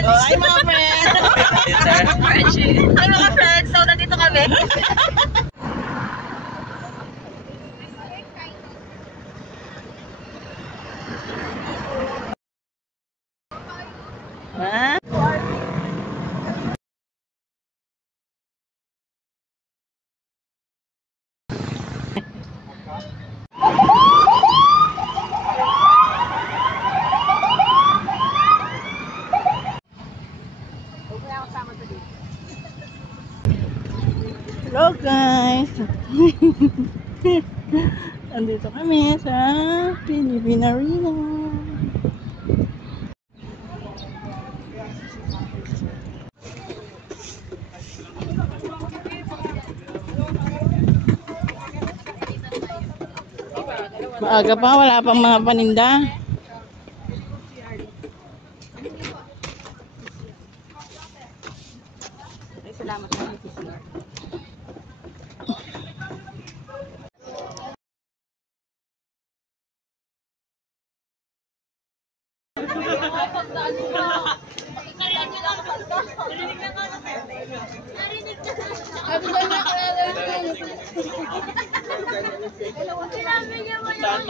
friends! Oh, ay mga friends! Hi mga friends! So, nandito kami. Ha? Hello guys! Andito kami sa Philippine Arena. Maaga pa, wala pang mga paninda. Ay, salamat sa PCR. Puntahan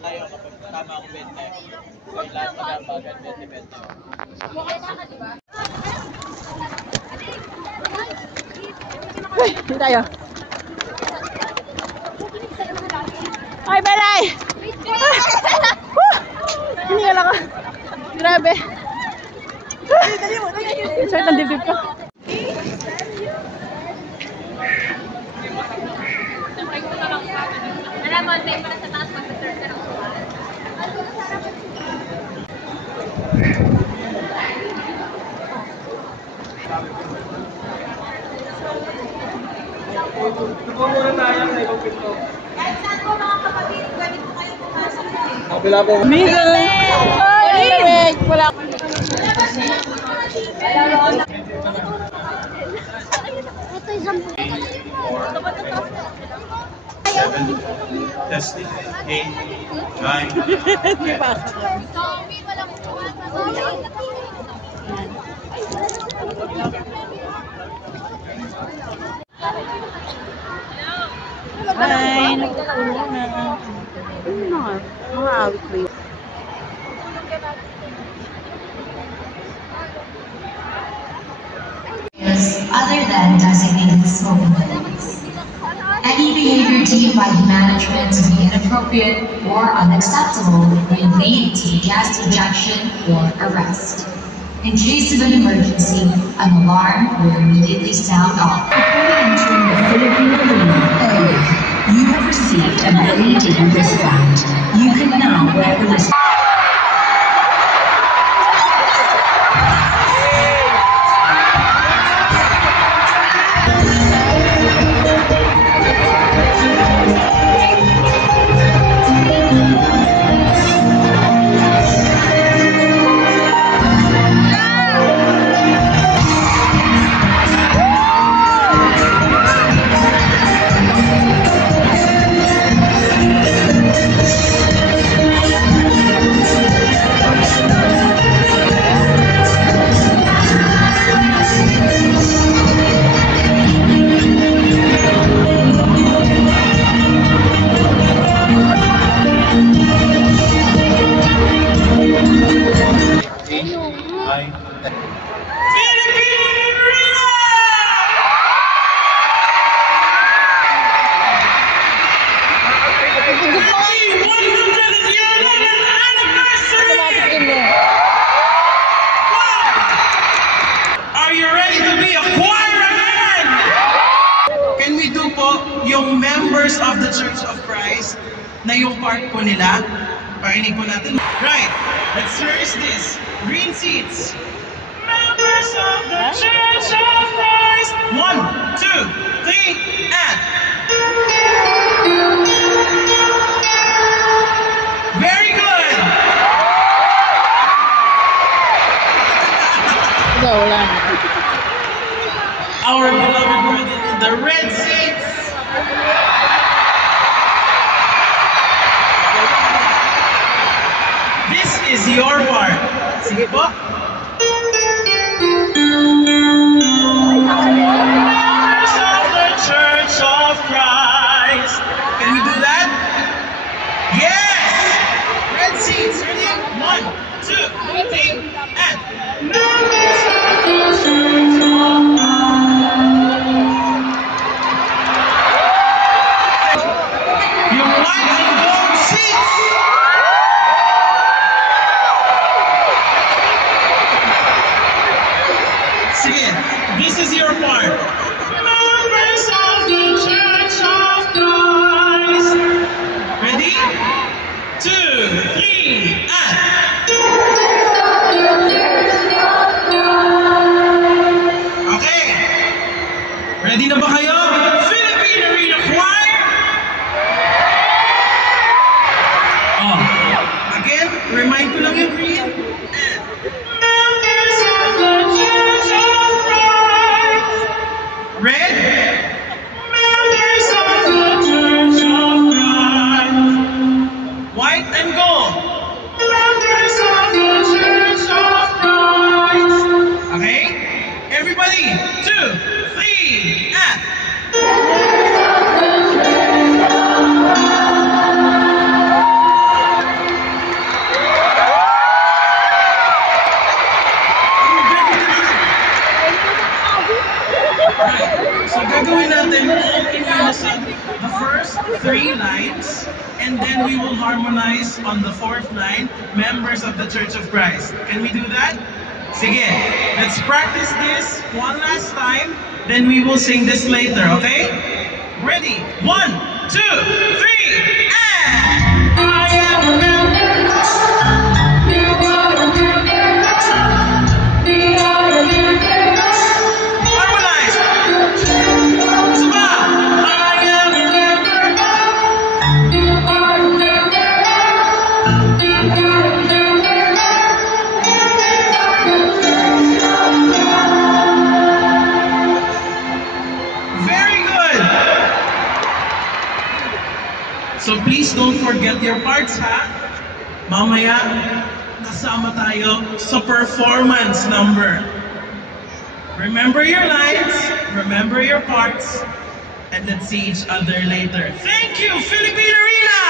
tayo kapag tama ako 20. Kailangan pag-abagan 20-20. Uy, hindi tayo. Ay, Belay! Hinigal ako. Grabe. Sakit ang dibdib ko. Alam mo, tayo para sa taas mag-serve ka ng suwan. Muna tayo sa ibang pinto. Kahit saan po mga kapatid, pwede po kayo pumasok. Kabila po. Amigo! Ay, wala ko. Testing. 8, 9, 10. Ay, nagtutulong na. Ano na? Mga awit ba yun? Other than designated smoking areas. Any behavior deemed by the management to be inappropriate or unacceptable may lead to gas ejection or arrest. In case of an emergency, an alarm will immediately sound off. Before entering the Philippine Arena area, you have received an LED wristband. You can now wear the wristband. Are you ready to be a choir again? Can we do po yung members of the Church of Christ na yung part po nila? Parinig po natin. Right. Let's rehearse this. Green seats. Members of the Church of Christ. 1, 2, 3, and... Very good! Wala na. Our beloved brethren in the red seats. This is your part. Sige po. Members of the Church of Christ. Can we do that? Yes! Red seats. Ready? 1, 2, 3, and members of the Church of Christ. Yung white and gold seats. Sige, this is your part. Members of the Church of Christ. Ready? 2, 3, and okay. Ready na ba kayo? Philippine Arena Choir. Oh. Again, remind ko lang yung green. And members of the Church of Christ. Red. Members of the Church of Christ. White and gold. Members of the Church of Christ. Okay? Everybody, 2, 3, and so gagawin natin in unison the first 3 lines, and then we will harmonize on the 4th line, members of the Church of Christ. Can we do that? Sige, let's practice this one last time, then we will sing this later, okay? Ready? 1, 2, 3, and I am a member. You are a member. We are a member. Harmonize. Saba. I am a member. You are a member. We are a member. Very good. So please don't forget your parts, ha? Mamaya, kasama tayo sa performance number. Remember your lines, remember your parts, and let's see each other later. Thank you, Philippine Arena!